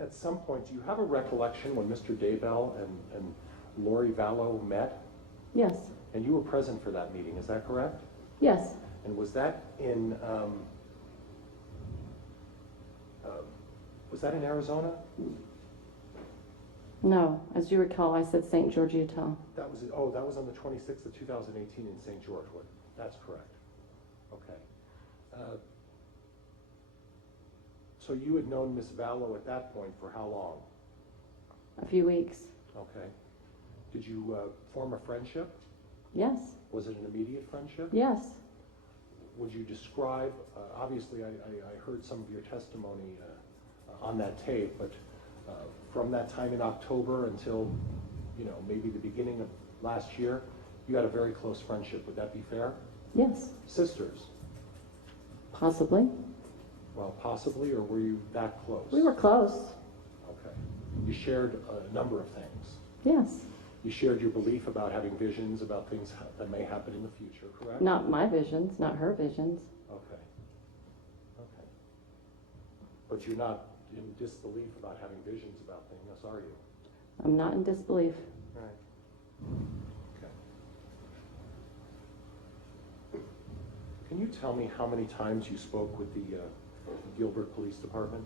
at some point, do you have a recollection when Mr. Daybell and Lori Vallow met? Yes. And you were present for that meeting, is that correct? Yes. And was that in Arizona? No. As you recall, I said St. George, Utah. That was on the 26th of 2018 in St. George. That's correct. Okay. So you had known Miss Vallow at that point for how long? A few weeks. Okay. Did you form a friendship? Yes. Was it an immediate friendship? Yes. Would you describe, obviously I heard some of your testimony on that tape, but from that time in October until, maybe the beginning of last year, you had a very close friendship. Would that be fair? Yes. Sisters? Possibly. Well, possibly, or were you that close? We were close. Okay. You shared a number of things. Yes. You shared your belief about having visions about things that may happen in the future, correct? Not my visions, not her visions. Okay. Okay. But you're not in disbelief about having visions about things, are you? I'm not in disbelief. Right. Okay. Can you tell me how many times you spoke with the Gilbert Police Department?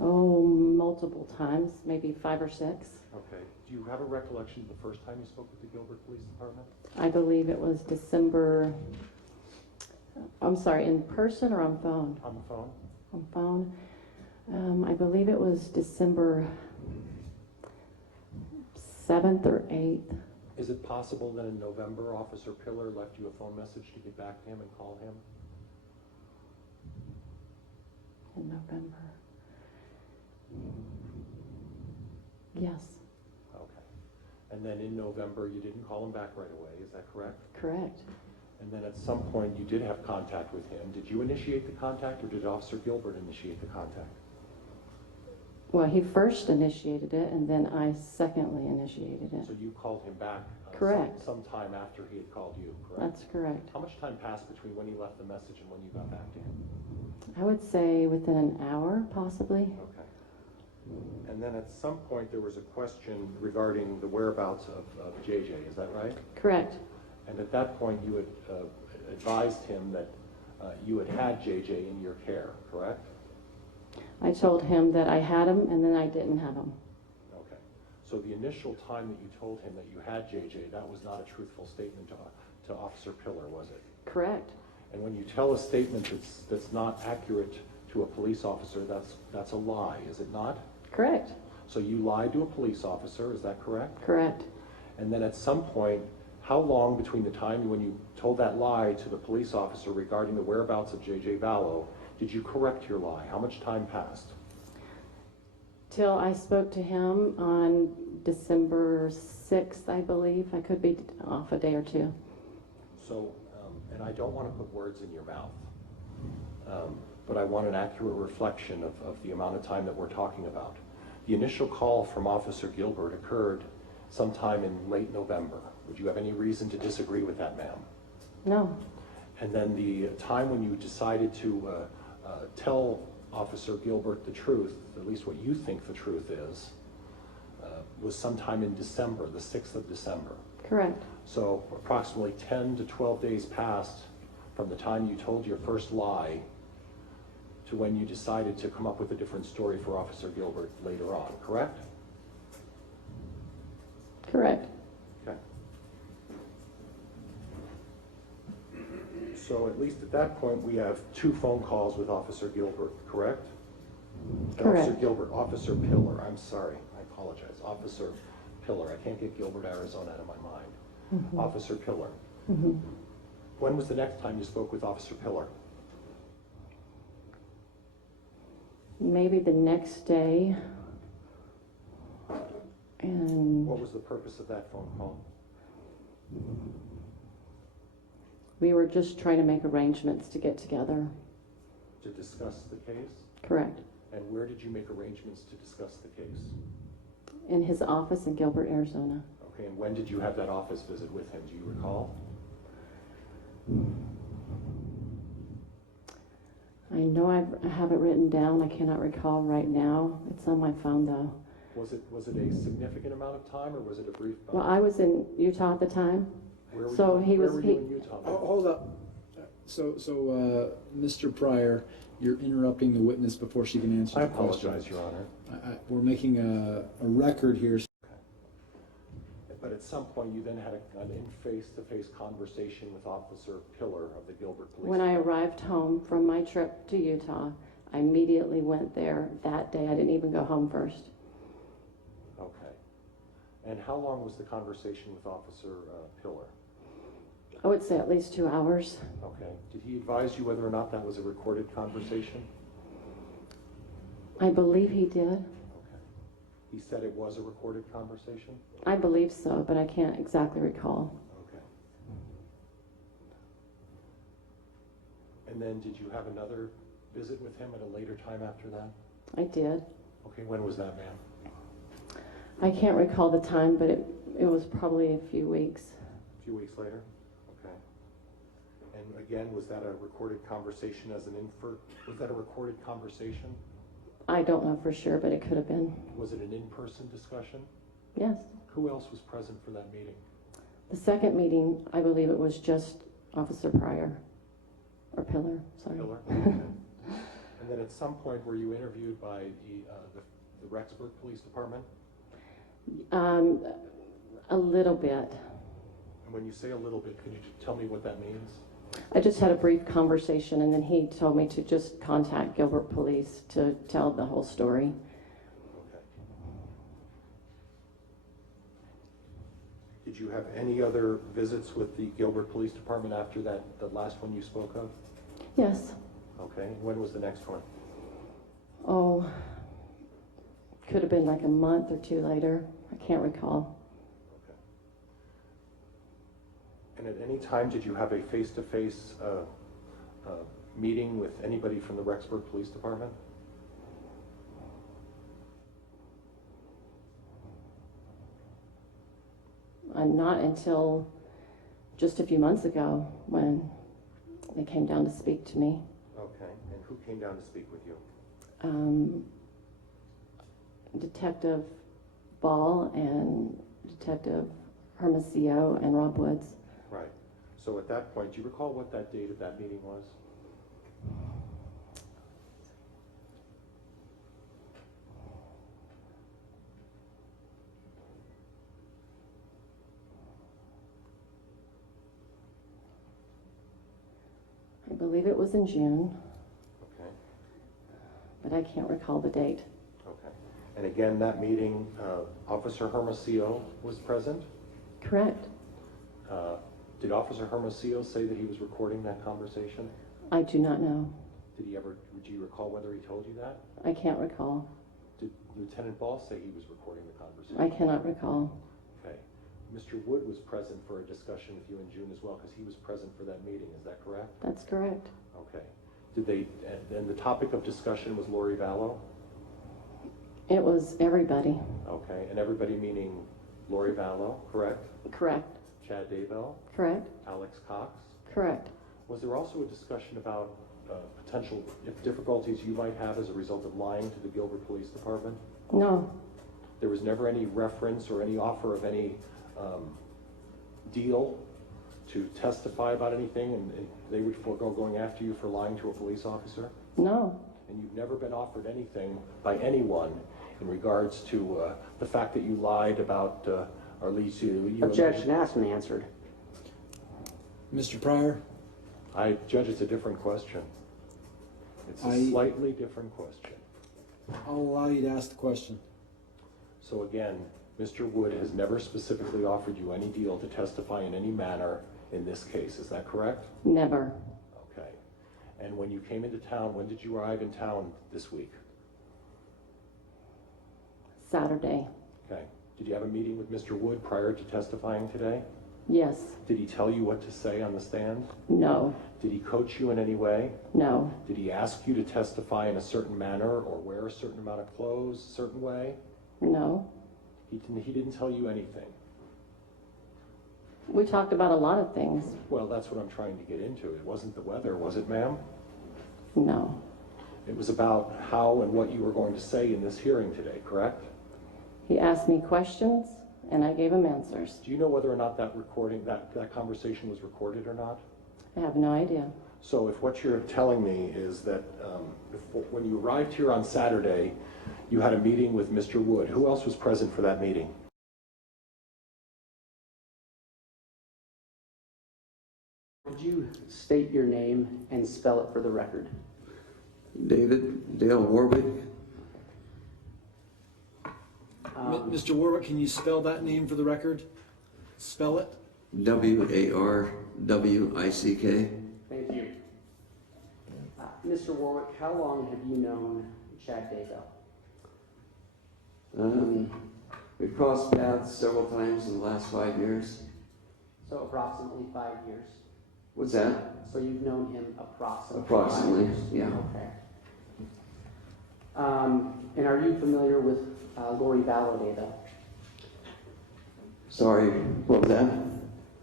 Oh, multiple times, maybe 5 or 6. Okay. Do you have a recollection of the first time you spoke with the Gilbert Police Department? I believe it was December, I'm sorry, in person or on phone? On the phone? On phone. I believe it was December 7th or 8th. Is it possible that in November, Officer Pillar left you a phone message to get back to him and call him? In November. Yes. Okay. And then in November, you didn't call him back right away, is that correct? Correct. And then at some point, you did have contact with him. Did you initiate the contact, or did Officer Gilbert initiate the contact? Well, he first initiated it, and then I secondly initiated it. So you called him back Correct. sometime after he had called you, correct? That's correct. How much time passed between when he left the message and when you got back to him? I would say within an hour, possibly. Okay. And then at some point, there was a question regarding the whereabouts of JJ, is that right? Correct. And at that point, you had advised him that you had JJ in your care, correct? I told him that I had him, and then I didn't have him. Okay. So the initial time that you told him that you had JJ, that was not a truthful statement to Officer Pillar, was it? Correct. And when you tell a statement that's not accurate to a police officer, that's a lie, is it not? Correct. So you lied to a police officer, is that correct? Correct. And then at some point, how long between the time when you told that lie to the police officer regarding the whereabouts of JJ Vallow did you correct your lie? How much time passed? Till I spoke to him on December 6th, I believe. I could be off a day or two. So, and I don't want to put words in your mouth, but I want an accurate reflection of the amount of time that we're talking about. The initial call from Officer Gilbert occurred sometime in late November. Would you have any reason to disagree with that, ma'am? No. And then the time when you decided to tell Officer Gilbert the truth, at least what you think the truth is, was sometime in December, the 6th of December. Correct. So approximately 10 to 12 days passed from the time you told your first lie to when you decided to come up with a different story for Officer Gilbert later on, correct? Correct. Okay. So at least at that point, we have 2 phone calls with Officer Gilbert, correct? Correct. Officer Gilbert, Officer Pillar, I'm sorry, I apologize. Officer Pillar, I can't get Gilbert, Arizona out of my mind. Mm-hmm. Officer Pillar. Mm-hmm. When was the next time you spoke with Officer Pillar? Maybe the next day. And What was the purpose of that phone call? we were just trying to make arrangements to get together. To discuss the case? Correct. And where did you make arrangements to discuss the case? In his office in Gilbert, Arizona. Okay, and when did you have that office visit with him? Do you recall? I know I have it written down. I cannot recall right now. It's on my phone though. Was it a significant amount of time, or was it a brief amount? Well, I was in Utah at the time. Where were So you, he where was- were he- you in Utah? Oh, hold up. Mr. Pryor, you're interrupting the witness before she can answer I the question. apologize, Your Honor. We're making a record here. But at some point, you then had an face-to-face conversation with Officer Pillar of the Gilbert Police. When I arrived home from my trip to Utah, I immediately went there that day. I didn't even go home first. Okay. And how long was the conversation with Officer Pillar? I would say at least 2 hours. Okay. Did he advise you whether or not that was a recorded conversation? I believe he did. Okay. He said it was a recorded conversation? I believe so, but I can't exactly recall. Okay. And then did you have another visit with him at a later time after that? I did. Okay, when was that, ma'am? I can't recall the time, but it was probably a few weeks. A few weeks later? Okay. And again, was that a recorded conversation as an was that a recorded conversation? I don't know for sure, but it could have been. Was it an in-person discussion? Yes. Who else was present for that meeting? The second meeting, I believe it was just Officer Pryor, or Pillar, sorry. Pillar? Okay. And then at some point, were you interviewed by the Rexburg Police Department? A little bit. And when you say a little bit, can you tell me what that means? I just had a brief conversation, and then he told me to just contact Gilbert Police to tell the whole story. Okay. Did you have any other visits with the Gilbert Police Department after that, the last one you spoke of? Yes. Okay. When was the next one? Oh, could have been like a month or two later. I can't recall. Okay. And at any time, did you have a face-to-face meeting with anybody from the Rexburg Police Department? Not until just a few months ago when they came down to speak to me. Okay. And who came down to speak with you? Detective Ball and Detective Hermosillo and Rob Woods. Right. So at that point, do you recall what that date of that meeting was? I believe it was in June, Okay. but I can't recall the date. Okay. And again, that meeting, Officer Hermosillo was present? Correct. Did Officer Hermosillo say that he was recording that conversation? I do not know. Do you recall whether he told you that? I can't recall. Did Lieutenant Ball say he was recording the conversation? I cannot recall. Okay. Mr. Wood was present for a discussion with you in June as well, because he was present for that meeting, is that correct? That's correct. Okay. And the topic of discussion was Lori Vallow? It was everybody. Okay. And everybody meaning Lori Vallow, correct? Correct. Chad Daybell? Correct. Alex Cox? Correct. Was there also a discussion about potential difficulties you might have as a result of lying to the Gilbert Police Department? No. There was never any reference or any offer of any deal to testify about anything, and they would forego going after you for lying to a police officer? No. And you've never been offered anything by anyone in regards to the fact that you lied about, or at least you... Objection asked and answered. Mr. Pryor, I judge it's a different question. It's a slightly different question. I'll allow you to ask the question. So again, Mr. Wood has never specifically offered you any deal to testify in any manner in this case, is that correct? Never. Okay. And when you came into town, when did you arrive in town this week? Saturday. Okay. Did you have a meeting with Mr. Wood prior to testifying today? Yes. Did he tell you what to say on the stand? No. Did he coach you in any way? No. Did he ask you to testify in a certain manner or wear a certain amount of clothes a certain way? No. He didn't tell you anything. We talked about a lot of things. Well, that's what I'm trying to get into. It wasn't the weather, was it, ma'am? No. It was about how and what you were going to say in this hearing today, correct? He asked me questions, and I gave him answers. Do you know whether or not that recording, that conversation was recorded or not? I have no idea. So if what you're telling me is that when you arrived here on Saturday, you had a meeting with Mr. Wood, who else was present for that meeting? Would you state your name and spell it for the record? David Dale Warwick. Mr. Warwick, can you spell that name for the record? Spell it. Warwick. Thank you. Mr. Warwick, how long have you known Chad Daybell? We've crossed paths several times in the last 5 years. So approximately 5 years. What's that? So you've known him approximately 5 Approximately, years? yeah. Okay. And are you familiar with Lori Valladeda? Sorry, what was that?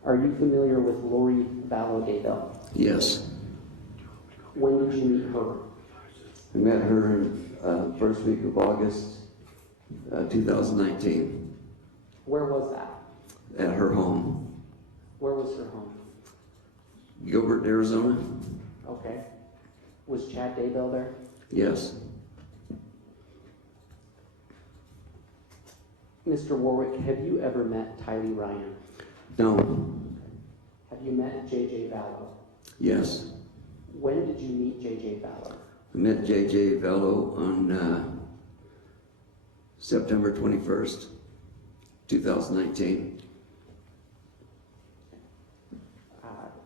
Are you familiar with Lori Valladeda? Yes. When did you meet her? I met her first week of August 2019 Where was that? at her home, Where was her home? Gilbert, Arizona. Okay. Was Chad Daybell there? Yes. Mr. Warwick, have you ever met Tylee Ryan? No. Have you met J.J. Vallow? Yes. When did you meet J.J. Vallow? I met J.J. Vello on September 21st, 2019.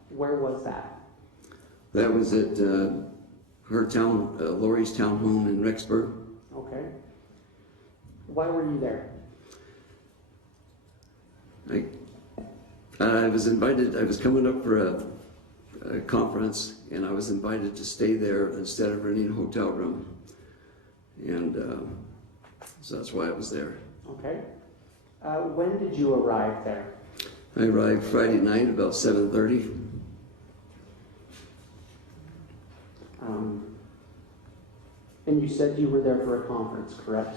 Where was that? That was at her town, Lori's town home in Rexburg. Okay. Why were you there? I was invited, I was coming up for a conference, and I was invited to stay there instead of renting a hotel room. And so that's why I was there. Okay. When did you arrive there? I arrived Friday night about 7:30. And you said you were there for a conference, correct?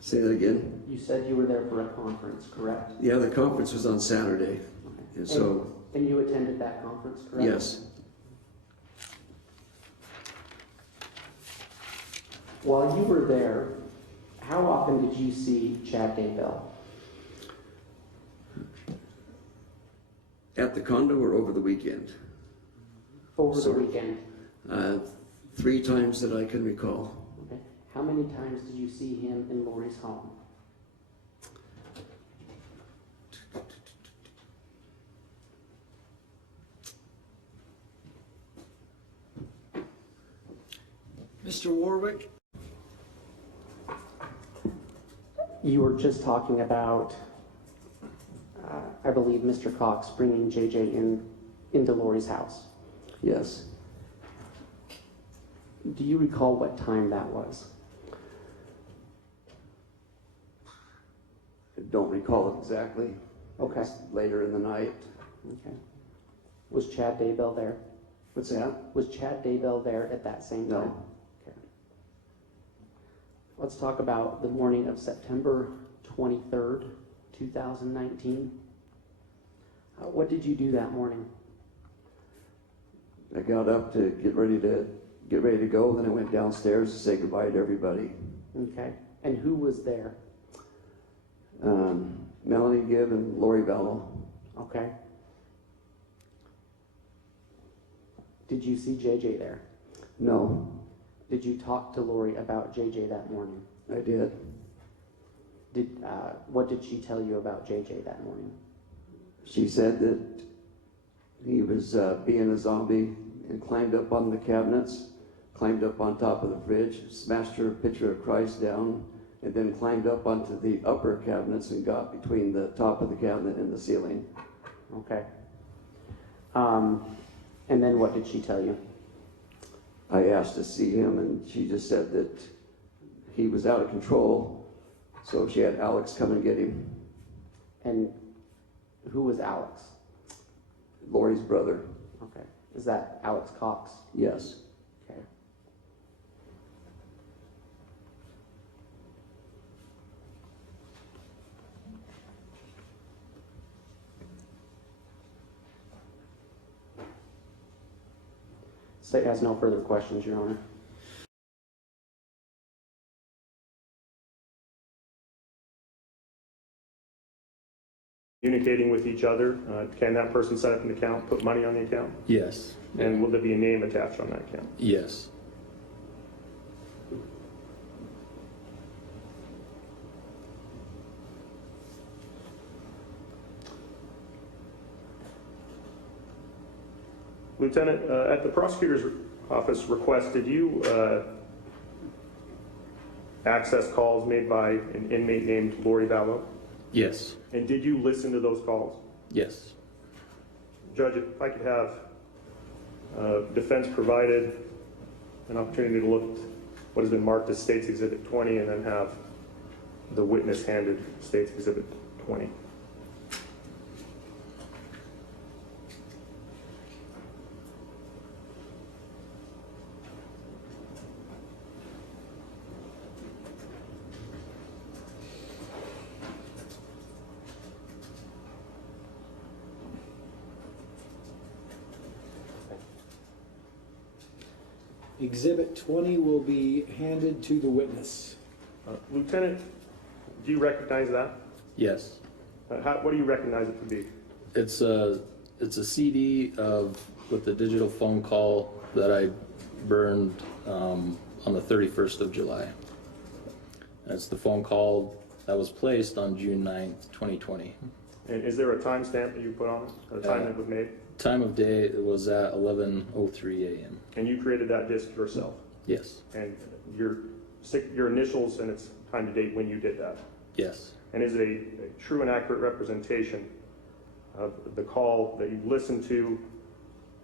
Say that again? You said you were there for a conference, correct? Yeah, the conference was on Saturday. Okay. And so, And you attended that conference, correct? yes. While you were there, how often did you see Chad Daybell? At the condo or over the weekend? Over the Sorry. weekend? 3 times that I can recall. Okay. How many times did you see him in Lori's home? Mr. Warwick? You were just talking about, I believe, Mr. Cox bringing JJ into Lori's house. Yes. Do you recall what time that was? I don't recall it exactly. Okay. It was later in the night. Okay. Was Chad Daybell there? What's that? Was Chad Daybell there at that same time? No. Okay. Let's talk about the morning of September 23rd, 2019. What did you do that morning? I got up to get ready to go, then I went downstairs to say goodbye to everybody. Okay. And who was there? Melanie Gibb and Lori Vallow. Okay. Did you see JJ there? No, Did you talk to Lori about JJ that morning? I did. What did she tell you about JJ that morning? She said that he was being a zombie and climbed up on the cabinets, climbed up on top of the fridge, smashed her picture of Christ down, and then climbed up onto the upper cabinets and got between the top of the cabinet and the ceiling. Okay. And then what did she tell you? I asked to see him, and she just said that he was out of control, so she had Alex come and get him. And who was Alex? Lori's brother. Okay. Is that Alex Cox? Yes. Okay. State has no further questions, Your Honor. Communicating with each other, can that person set up an account, put money on the account? Yes. And will there be a name attached on that account? Yes. Lieutenant, at the prosecutor's office request, did you access calls made by an inmate named Lori Vallow? Yes. And did you listen to those calls? Yes. Judge, if I could have defense provided an opportunity to look at what has been marked as State's Exhibit 20 and then have the witness handed State's Exhibit 20. Exhibit 20 will be handed to the witness. Lieutenant, do you recognize that? Yes. What do you recognize it to be? It's a CD with the digital phone call that I burned on the 31st of July. That's the phone call that was placed on June 9th, 2020. And is there a timestamp that you put on it, or the time it was made? Time of day it was at 11:03 a.m. And you created that disc yourself? Yes. And your initials and its time to date when you did that? Yes. And is it a true and accurate representation of the call that you listened to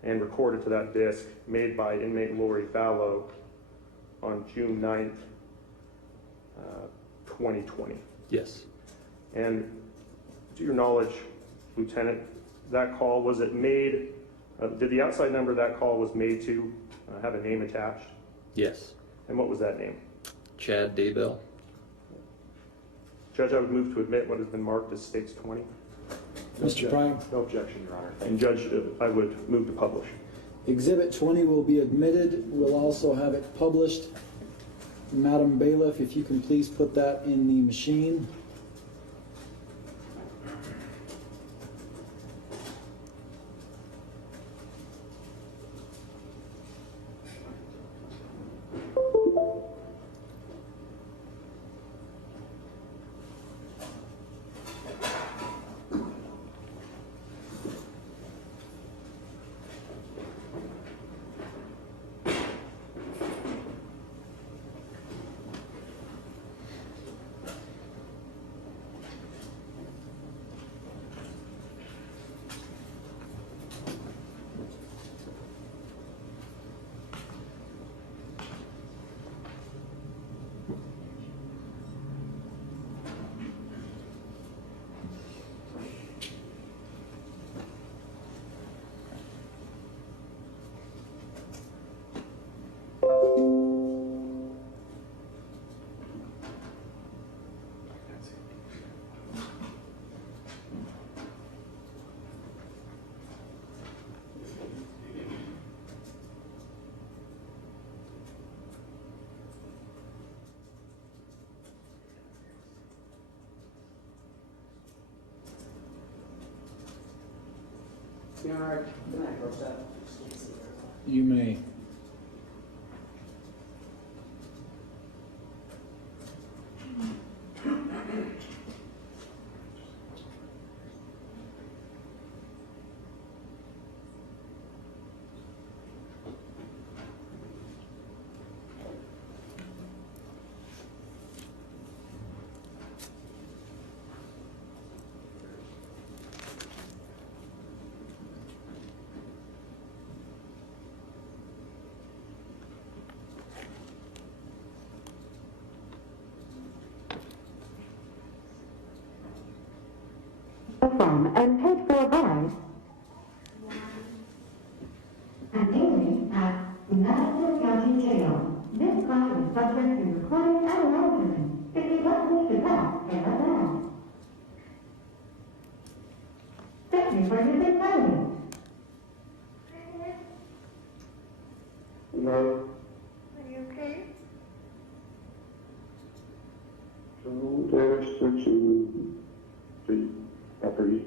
and recorded to that disc made by inmate Lori Vallow on June 9th, 2020? Yes. And to your knowledge, Lieutenant, that call, was it made, did the outside number that call was made to have a name attached? Yes. And what was that name? Chad Daybell. Judge, I would move to admit what has been marked as State's 20. Mr. Prime, No objection, Your Honor. Thank And Judge, I would move to publish. Exhibit 20 will be admitted. We'll also have it published. Madam Bailiff, if you can please put that in the machine. You may. From and paid for by and daily at United County Jail. This call is subject to recording and monitoring. If you don't wish to talk, hang up now. Thank you for your good timing. searching the property.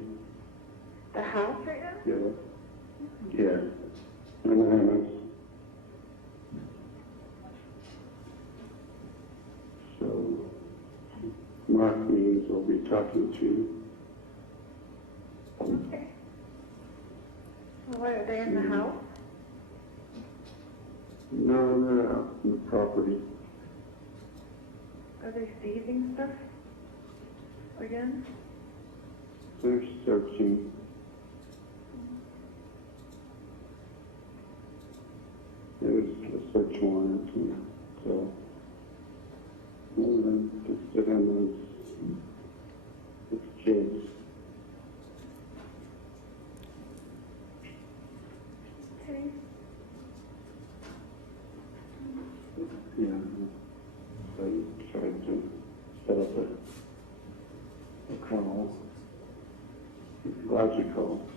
The house right now? Yeah. Yeah. And so, Mark means we'll be talking to you. Okay. What, are they in the house? No, they're out in the property. Are they seizing stuff? Again? They're searching. There's a search warrant, and so we'll then just sit in this case. Okay. Yeah. So you tried to set up a call. Glad you called.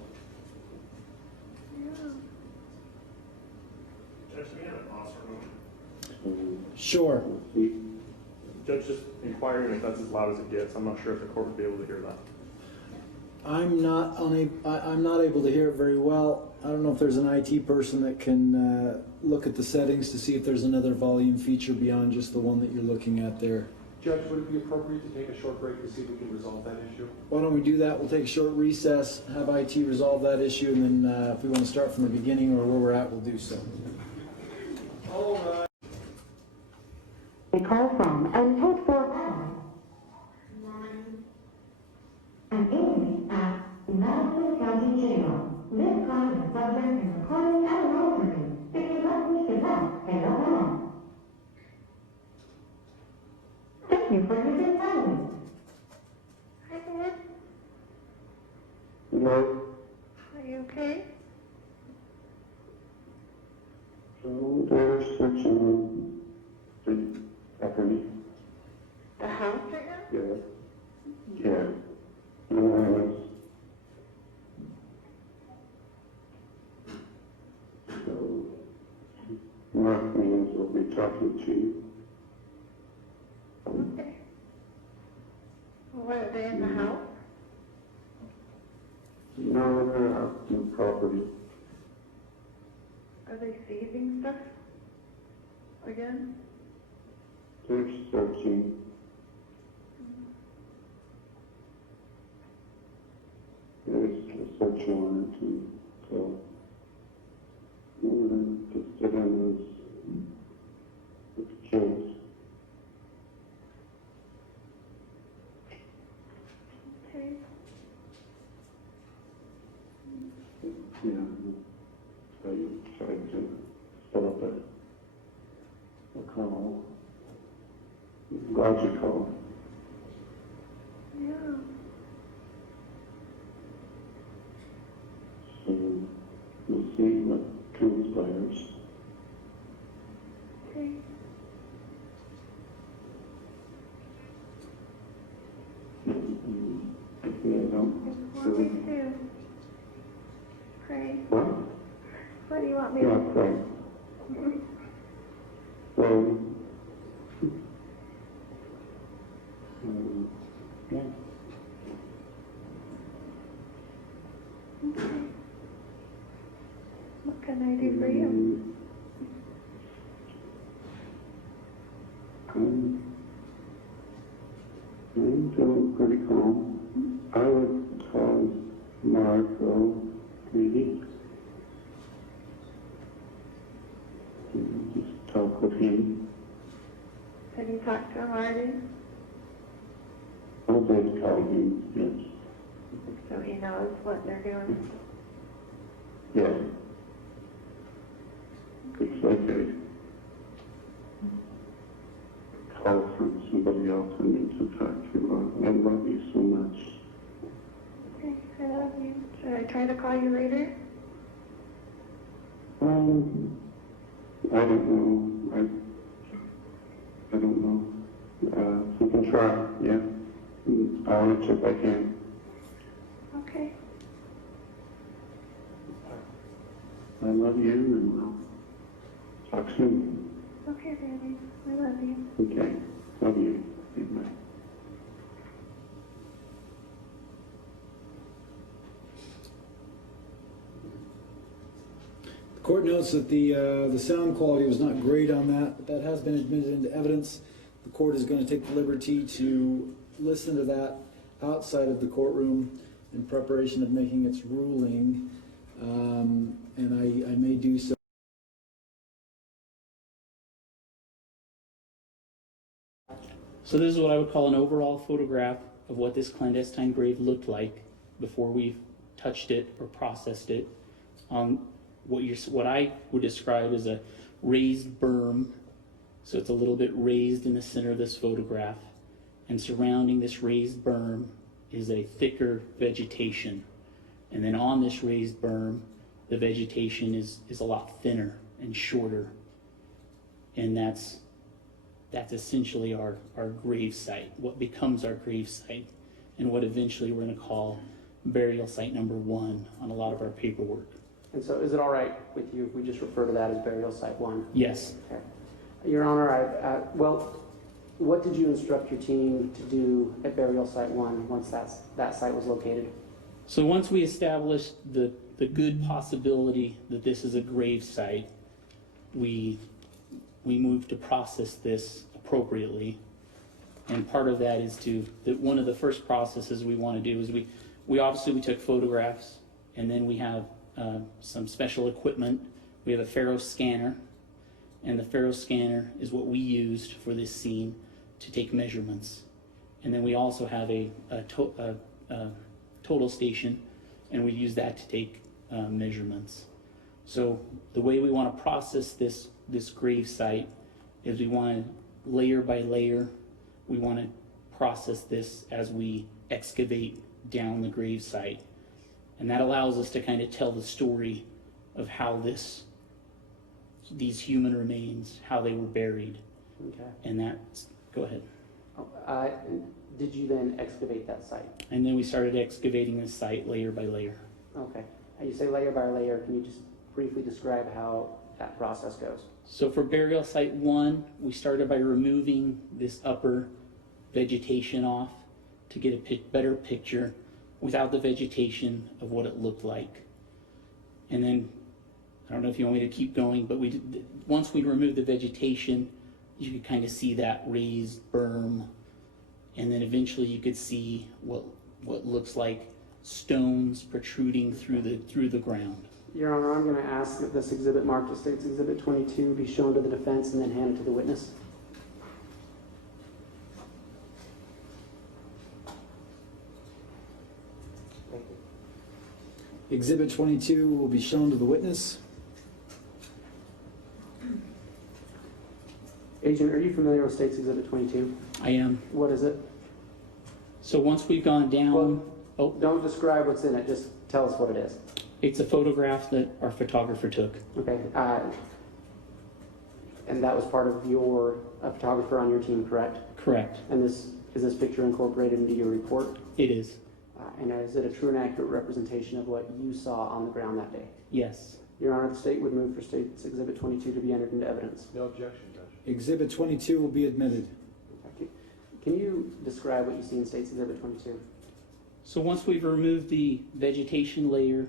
Yeah. Judge, we have a pause for a moment. Sure. See, Judge, just inquiring if that's as loud as it gets. I'm not sure if the court would be able to hear that. I'm not able to hear it very well. I don't know if there's an IT person that can look at the settings to see if there's another volume feature beyond just the one that you're looking at there. Judge, would it be appropriate to take a short break to see if we can resolve that issue? Why don't we do that? We'll take a short recess, have IT resolve that issue, and then if we want to start from the beginning or where we're at, we'll do so. All right. A call from and code for an inmate at Madison County Jail. This call is subject to recording and monitoring. If you don't wish to talk, hang up on. Thank you for your silence. Hi, Dad. hello? Are you okay? So they're searching the property. The house right now? Yeah. Yeah. And so Mark means we'll be talking to you. Okay. What, are they in the house? No, they're out in the property. Are they seizing stuff? Again? They're searching. There's a search warrant, and so we're going to sit in this case. Okay. Yeah. So you tried to set up a call. Glad you called. Yeah. So you'll see what transpires. Okay. Yeah, What do we do? Pray. What? What do you want me Yeah, to right. So, yeah. Okay. What can I do for you? I'm feeling pretty calm. I would call Marco, maybe. Just talk with him. Have you talked to him already? I did call him, yes. So he knows what they're doing? Yeah. It's like a call from somebody else I need to talk to. I love you so much. Okay, I love you. Should I try to call you later? I don't know. I don't know. You can try, yeah. I'll answer if I can. Okay. I love you, and we'll talk soon. Okay, baby. I love you. Okay. Love you. Bye. court notes that the sound quality was not great on that, but that has been admitted into evidence. The court is going to take the liberty to listen to that outside of the courtroom in preparation of making its ruling, and I may do so. So this is what I would call an overall photograph of what this clandestine grave looked like before we've touched it or processed it. What I would describe as a raised berm. So it's a little bit raised in the center of this photograph. And surrounding this raised berm is a thicker vegetation. And then on this raised berm, the vegetation is a lot thinner and shorter. And that's essentially our grave site, what becomes our grave site, and what eventually we're going to call burial site number 1 on a lot of our paperwork. And so is it all right with you if we just refer to that as burial site 1? Yes. Okay. Your Honor, well, what did you instruct your team to do at burial site 1 once that site was located? So once we established the good possibility that this is a grave site, we moved to process this appropriately. And part of that is one of the first processes we want to do is we obviously took photographs, and then we have some special equipment. We have a Faro scanner, and the Faro scanner is what we used for this scene to take measurements. And then we also have a total station, and we use that to take measurements. So the way we want to process this grave site is we want to layer by layer, we want to process this as we excavate down the grave site. And that allows us to kind of tell the story of how these human remains, how they were buried. Okay. And go ahead. Did you then excavate that site? And then we started excavating this site layer by layer. Okay. You say layer by layer. Can you just briefly describe how that process goes? So for burial site 1, we started by removing this upper vegetation off to get a better picture without the vegetation of what it looked like. And then, I don't know if you want me to keep going, but once we removed the vegetation, you could kind of see that raised berm, and then eventually you could see what looks like stones protruding through the ground. Your Honor, I'm going to ask that this exhibit marked as State's Exhibit 22 be shown to the defense and then handed to the witness. Exhibit 22 will be shown to the witness. Agent, are you familiar with State's Exhibit 22? I am. What is it? So once we've gone down, Don't describe what's in it, just tell us what it is. it's a photograph that our photographer took. Okay. And that was part of a photographer on your team, correct? Correct. And is this picture incorporated into your report? It is. And is it a true and accurate representation of what you saw on the ground that day? Yes. Your Honor, the state would move for State's Exhibit 22 to be entered into evidence. No objection, Judge. Exhibit 22 will be admitted. Okay. Can you describe what you see in State's Exhibit 22? So once we've removed the vegetation layer,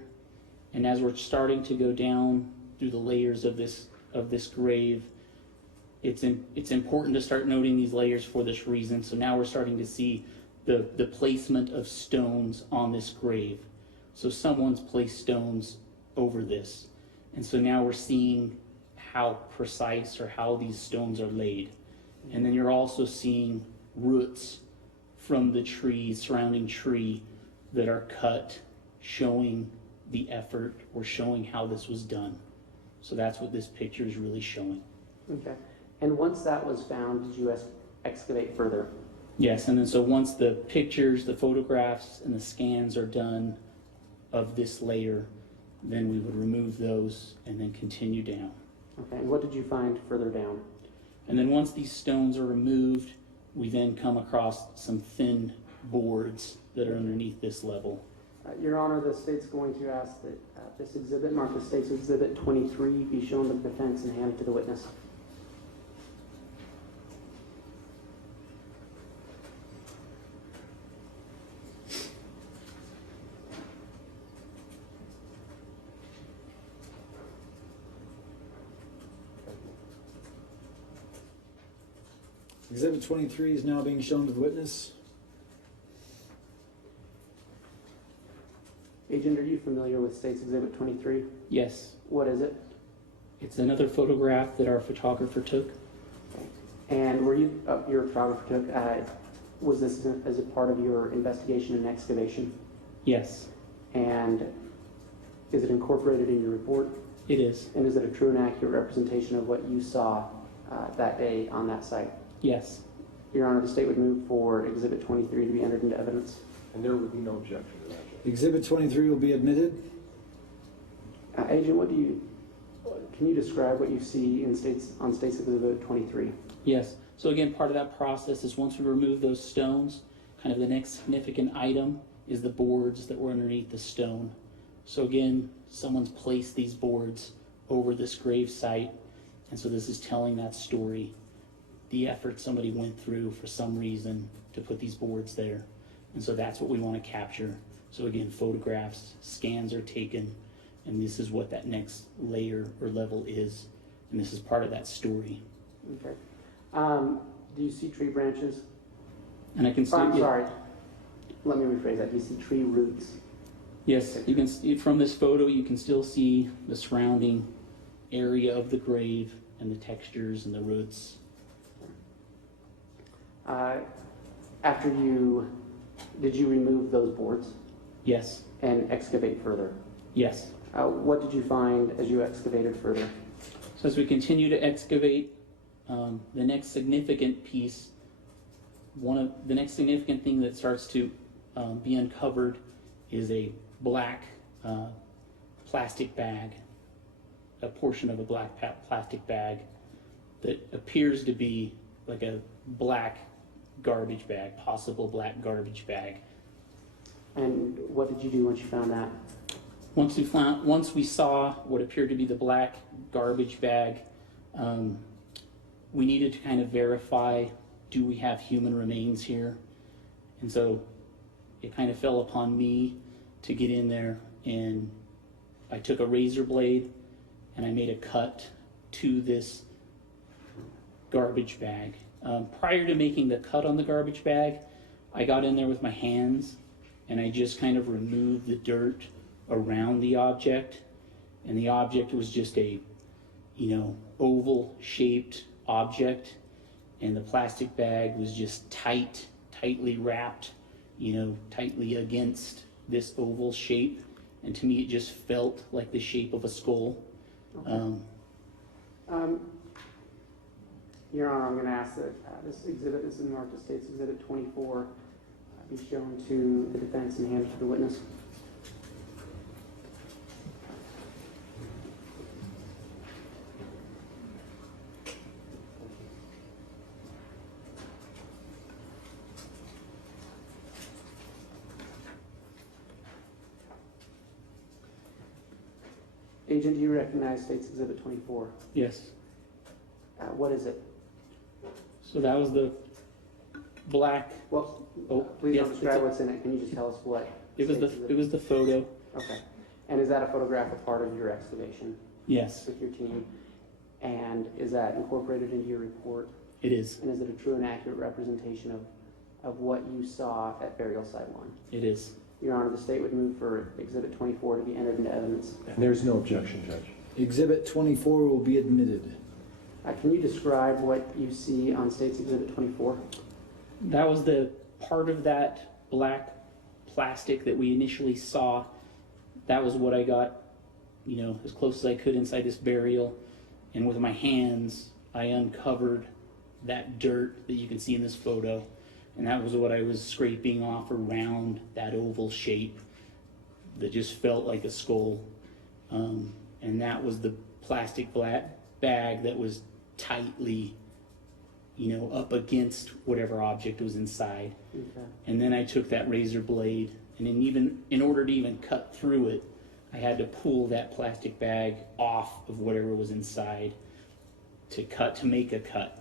and as we're starting to go down through the layers of this grave, it's important to start noting these layers for this reason. So now we're starting to see the placement of stones on this grave. So someone's placed stones over this. And so now we're seeing how precise or how these stones are laid. And then you're also seeing roots from the surrounding tree that are cut, showing the effort or showing how this was done. So that's what this picture is really showing. Okay. And once that was found, did you excavate further? Yes, and then so once the pictures, the photographs, and the scans are done of this layer, then we would remove those and then continue down. Okay, and what did you find further down? And then once these stones are removed, we then come across some thin boards that are underneath this level. Your Honor, the state's going to ask that this exhibit, marked as State's Exhibit 23, be shown to the defense and handed to the witness. Exhibit 23 is now being shown to the witness. Agent, are you familiar with State's Exhibit 23? Yes, What is it? it's another photograph that our photographer took. And were you, your photographer took, was this as a part of your investigation and excavation? Yes, And is it incorporated in your report? it is. And is it a true and accurate representation of what you saw that day on that site? Yes, Your Honor, the state would move for Exhibit 23 to be entered into evidence. And there would be no objection to that, Judge. Exhibit 23 will be admitted. Agent, can you describe what you see on State's Exhibit 23? yes. So again, part of that process is once we remove those stones, kind of the next significant item is the boards that were underneath the stone. So again, someone's placed these boards over this grave site, and so this is telling that story. The effort somebody went through for some reason to put these boards there. And so that's what we want to capture. So again, photographs, scans are taken, and this is what that next layer or level is. And this is part of that story. Okay. Do you see tree branches? And I can see, I'm sorry. Let me rephrase that. Do you see tree roots? yes, you can see from this photo, you can still see the surrounding area of the grave and the textures and the roots. Did you remove those boards Yes, and excavate further? yes. What did you find as you excavated further? So as we continue to excavate, the next significant piece, the next significant thing that starts to be uncovered is a black plastic bag, a portion of a black plastic bag that appears to be like a black garbage bag, possible black garbage bag. And what did you do once you found that? Once we saw what appeared to be the black garbage bag, we needed to kind of verify, do we have human remains here? And so it kind of fell upon me to get in there, and I took a razor blade and I made a cut to this garbage bag. Prior to making the cut on the garbage bag, I got in there with my hands and I just kind of removed the dirt around the object, and the object was just a, oval shaped object, and the plastic bag was just tightly wrapped, tightly against this oval shape, and to me it just felt like the shape of a skull. Your Honor, I'm going to ask that this exhibit, this is North States Exhibit 24, be shown to the defense and handed to the witness. Agent, do you recognize States Exhibit 24? Yes. What is it? So that was the black. Well, Oh, please yes, don't describe it's what's in it. Can you just tell us what? It was the photo. Okay. And is that a photograph a part of your excavation Yes, with your team? And is that incorporated into your report? it is. And is it a true and accurate representation of what you saw at burial site 1? It is. Your Honor, the state would move for Exhibit 24 to be entered into evidence. And there's no objection, Judge. Exhibit 24 will be admitted. Can you describe what you see on State's Exhibit 24? That was the part of that black plastic that we initially saw. That was what I got, as close as I could inside this burial. And with my hands, I uncovered that dirt that you can see in this photo. And that was what I was scraping off around that oval shape that just felt like a skull. And that was the plastic black bag that was tightly, up against whatever object was inside. Okay. And then I took that razor blade, and in order to even cut through it, I had to pull that plastic bag off of whatever was inside to make a cut.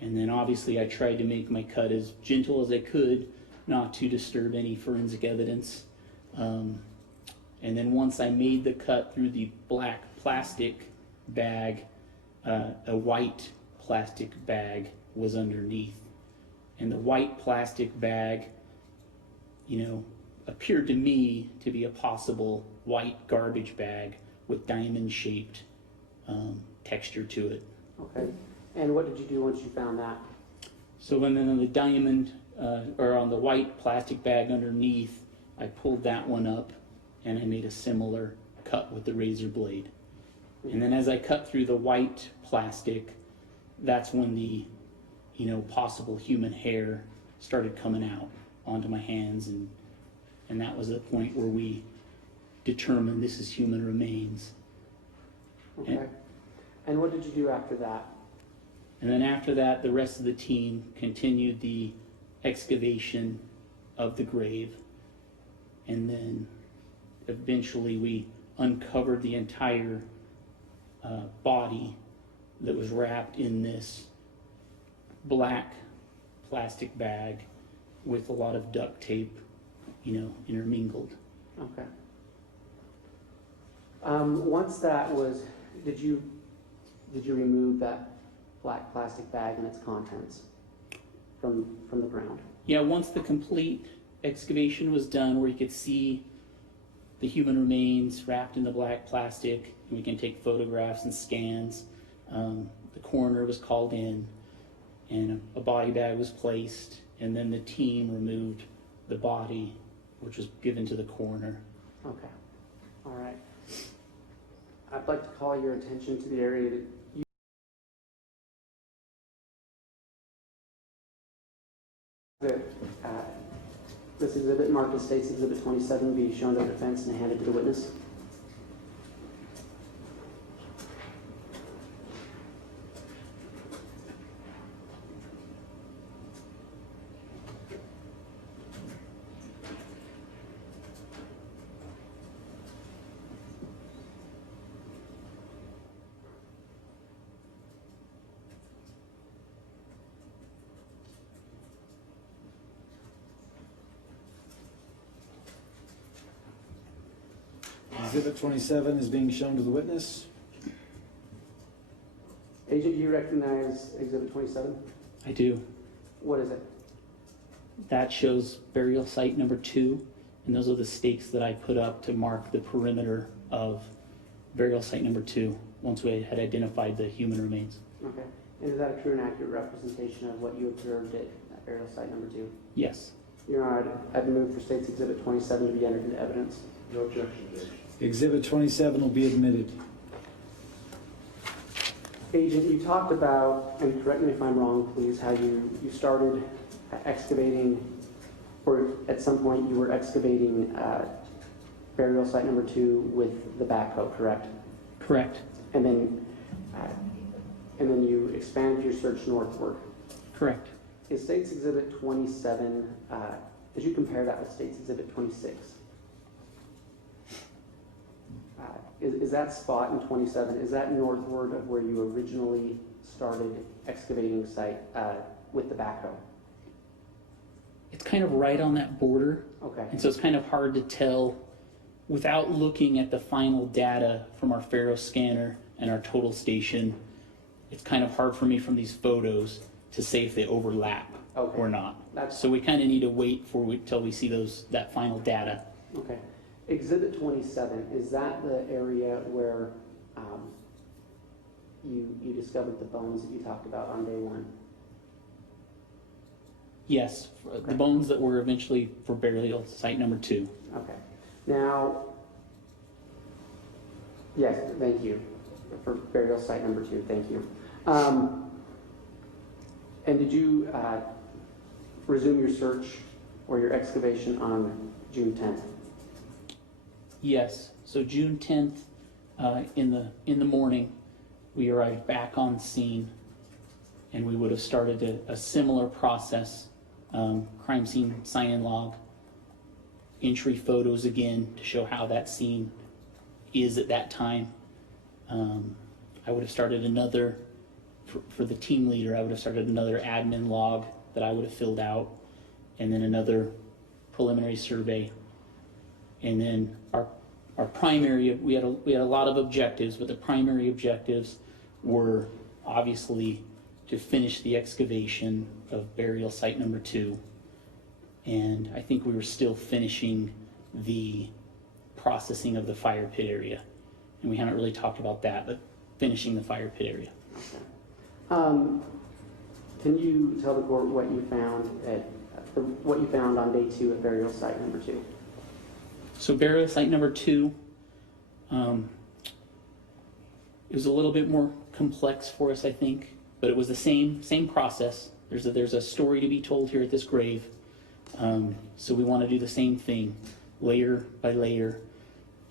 And then obviously I tried to make my cut as gentle as I could, not to disturb any forensic evidence. And then once I made the cut through the black plastic bag, a white plastic bag was underneath. And the white plastic bag, appeared to me to be a possible white garbage bag with diamond-shaped texture to it. Okay. And what did you do once you found that? So then on the diamond, or on the white plastic bag underneath, I pulled that one up and I made a similar cut with the razor blade. And then as I cut through the white plastic, that's when the, possible human hair started coming out onto my hands, and that was the point where we determined this is human remains. Okay. And what did you do after that? And then after that, the rest of the team continued the excavation of the grave. And then eventually we uncovered the entire body that was wrapped in this black plastic bag with a lot of duct tape, intermingled. Okay. Once that was, did you remove that black plastic bag and its contents from the ground? Yeah, once the complete excavation was done, where you could see the human remains wrapped in the black plastic, and we can take photographs and scans, the coroner was called in, and a body bag was placed, and then the team removed the body, which was given to the coroner. Okay. All right. I'd like to call your attention to the area that you this exhibit marked as State's Exhibit 27 be shown to the defense and handed to the witness. Exhibit 27 is being shown to the witness. Agent, do you recognize Exhibit 27? I do. What is it? That shows burial site number 2, and those are the stakes that I put up to mark the perimeter of burial site number 2, once we had identified the human remains. Okay. And is that a true and accurate representation of what you observed at burial site number 2? Yes. Your Honor, I'd move for State's Exhibit 27 to be entered into evidence. No objection, Judge. Exhibit 27 will be admitted. Agent, you talked about, and correct me if I'm wrong, please, how you started excavating, or at some point you were excavating burial site number 2 with the backhoe, correct? Correct. And then you expanded your search northward. Correct. Is State's Exhibit 27, did you compare that with State's Exhibit 26? Is that spot in 27, is that northward of where you originally started excavating the site with the backhoe? It's kind of right on that border, Okay. and so it's kind of hard to tell without looking at the final data from our Faro scanner and our total station. It's kind of hard for me from these photos to say if they overlap Okay. or not. That's So we kind of need to wait till we see that final data. okay. Exhibit 27, is that the area where you discovered the bones that you talked about on day 1? Yes, the bones that were eventually for burial site number 2. Okay. Now, yes, thank you for burial site number 2. Thank you. And did you resume your search or your excavation on June 10th? Yes. So June 10th, in the morning, we arrived back on scene, and we would have started a similar process. Crime scene sign-in log, entry photos again to show how that scene is at that time. I would have started another, for the team leader, I would have started another admin log that I would have filled out, and then another preliminary survey. And then our primary, we had a lot of objectives, but the primary objectives were obviously to finish the excavation of burial site number 2. And I think we were still finishing the processing of the fire pit area. And we haven't really talked about that, but finishing the fire pit area. Can you tell the court what you found on day 2 at burial site number 2? So burial site number 2, it was a little bit more complex for us, I think, but it was the same process. There's a story to be told here at this grave. So we want to do the same thing, layer by layer,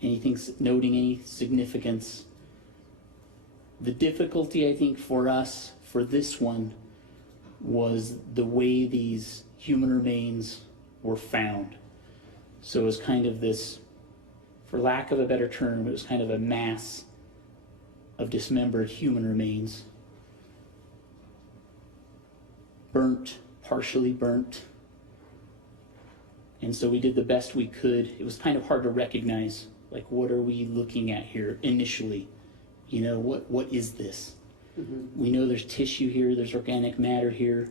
noting any significance. The difficulty, I think, for us, for this one, was the way these human remains were found. So it was kind of this, for lack of a better term, it was kind of a mass of dismembered human remains. Burnt, partially burnt. And so we did the best we could. It was kind of hard to recognize, like, what are we looking at here initially? You know, what is this? Mm-hmm. We know there's tissue here, there's organic matter here,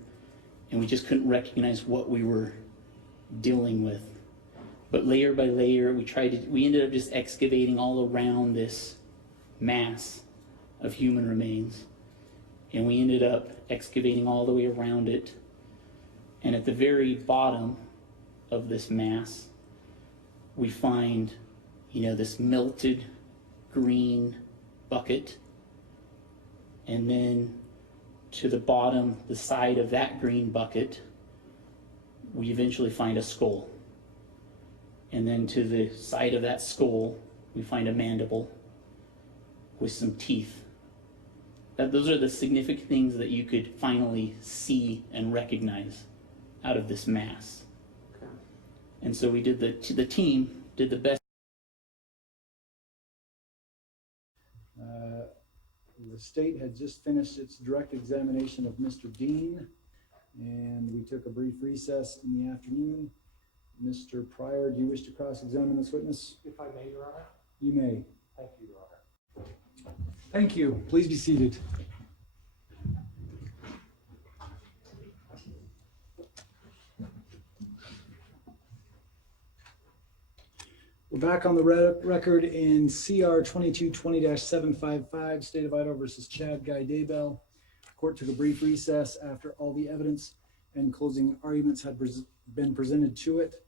and we just couldn't recognize what we were dealing with. But layer by layer, we ended up just excavating all around this mass of human remains. And we ended up excavating all the way around it. And at the very bottom of this mass, we find, this melted green bucket. And then to the bottom, the side of that green bucket, we eventually find a skull. And then to the side of that skull, we find a mandible with some teeth. Those are the significant things that you could finally see and recognize out of this mass. Okay. And so we did the team did the best. The state had just finished its direct examination of Mr. Dean, and we took a brief recess in the afternoon. Mr. Pryor, do you wish to cross-examine this witness? If I may, Your Honor. You may. Thank you, Your Honor. Thank you. Please be seated. We're back on the record in CR 2220-755, State of Idaho versus Chad Guy Daybell. Court took a brief recess after all the evidence and closing arguments had been presented to it.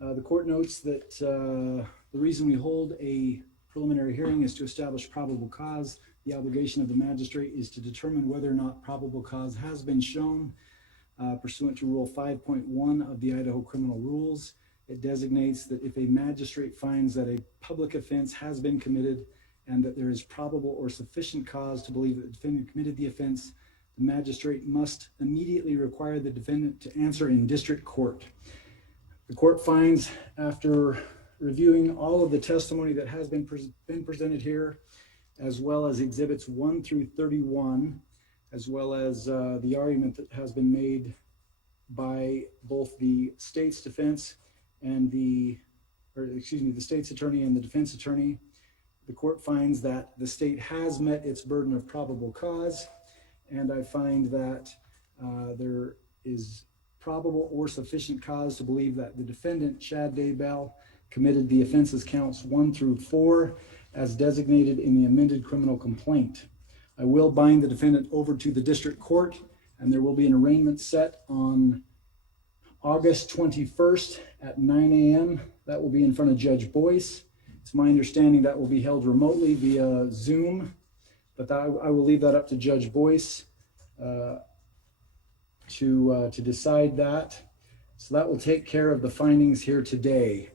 The court notes that the reason we hold a preliminary hearing is to establish probable cause. The obligation of the magistrate is to determine whether or not probable cause has been shown pursuant to Rule 5.1 of the Idaho Criminal Rules. It designates that if a magistrate finds that a public offense has been committed and that there is probable or sufficient cause to believe that the defendant committed the offense, the magistrate must immediately require the defendant to answer in district court. The court finds, after reviewing all of the testimony that has been presented here, as well as exhibits 1 through 31, as well as the argument that has been made by both the state's defense and the state's attorney and the defense attorney, the court finds that the state has met its burden of probable cause, and I find that there is probable or sufficient cause to believe that the defendant, Chad Daybell, committed the offenses counts 1 through 4 as designated in the amended criminal complaint. I will bind the defendant over to the district court, and there will be an arraignment set on August 21st at 9 a.m. That will be in front of Judge Boyce. It's my understanding that will be held remotely via Zoom, but I will leave that up to Judge Boyce to decide that. So that will take care of the findings here today.